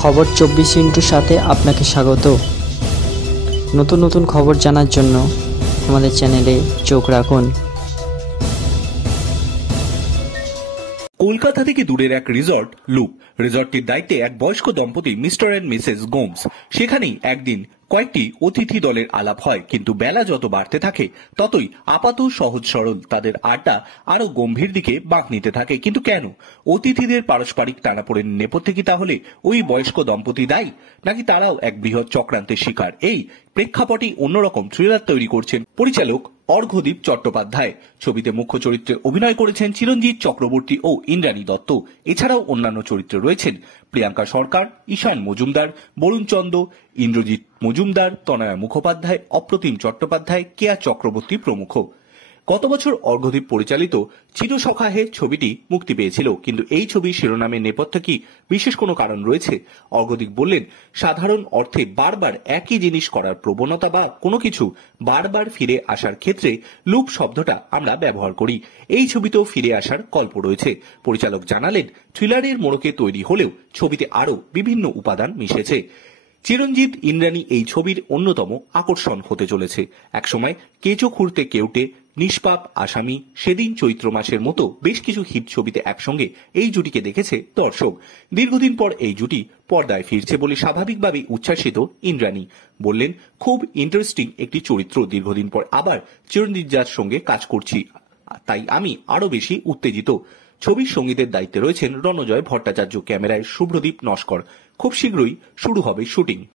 খবর 24 সাথে আপনাকে স্বাগত। নতুন নতুন খবর জানার জন্য আমাদের চ্যানেলে চোখ রাখুন। কলকাতা থেকে দূরের এক রিসর্ট লুপ। রিসর্টটির দায়িত্বে এক বয়স্ক দম্পতি মিস্টার অ্যান্ড মিসেস গোমস। সেখানেই একদিন কয়েকটি অতিথি দলের আলাপ হয়, কিন্তু বেলা যত বাড়তে থাকে ততই আপাত সহজ সরল তাদের আড্ডা আরো গম্ভীর দিকে বাঁক নিতে থাকে। কিন্তু কেন? অতিথিদের পারস্পরিক টানাপোড়েন নেপথ্যে কি তাহলে ওই বয়স্ক দম্পতি দায়ী, নাকি তারাও এক বৃহৎ চক্রান্তের শিকার? এই প্রেক্ষাপটে অন্যরকম থ্রিলার তৈরি করছেন পরিচালক অর্ঘ্যদীপ চট্টোপাধ্যায়। ছবিতে মুখ্য চরিত্রে অভিনয় করেছেন চিরঞ্জিত চক্রবর্তী ও ইন্দ্রাণী দত্ত। এছাড়াও অন্যান্য চরিত্রে রয়েছেন প্রিয়াঙ্কা সরকার, ঈশান মজুমদার, বরুণ চন্দ, ইন্দ্রজিৎ মজুমদার, তনয়া মুখোপাধ্যায়, অপ্রতিম চট্টোপাধ্যায়, কেয়া চক্রবর্তী প্রমুখ। গত বছর অর্ঘ্যদীপ পরিচালিত চিরসখা হে ছবিটি মুক্তি পেয়েছিল, কিন্তু এই ছবির শিরোনামের নেপথ্যে কি বিশেষ কোনো কারণ রয়েছে? অর্ঘ্যদীপ বললেন, সাধারণ অর্থে বারবার একই জিনিস করার প্রবণতা বা কোনো কিছু বারবার ফিরে আসার ক্ষেত্রে লুপ শব্দটা আমরা ব্যবহার করি। এই ছবিতেও ফিরে আসার গল্প রয়েছে। পরিচালক জানালেন, থ্রিলারের মোড়কে তৈরি হলেও ছবিতে আরও বিভিন্ন উপাদান মিশেছে। চিরঞ্জিত ইন্দ্রাণী এই ছবির অন্যতম আকর্ষণ হতে চলেছে। একসময় কেঁচো খুঁড়তে কেউটে, নিষ্পাপ আসামি, সেদিন চৈত্র মাসের মতো বেশ কিছু হিট ছবিতে একসঙ্গে এই জুটিকে দেখেছে দর্শক। দীর্ঘদিন পর এই জুটি পর্দায় ফিরছে বলে স্বাভাবিকভাবেই উচ্ছ্বাসিত ইন্দ্রাণী। বললেন, খুব ইন্টারেস্টিং একটি চরিত্র, দীর্ঘদিন পর আবার চিরঞ্জিত যার সঙ্গে কাজ করছি, তাই আমি আরো বেশি উত্তেজিত। ছবির সঙ্গীতের দায়িত্বে রয়েছেন রণজয় ভট্টাচার্য, ক্যামেরায় শুভ্রদীপ নস্কর। খুব শীঘ্রই শুরু হবে শুটিং।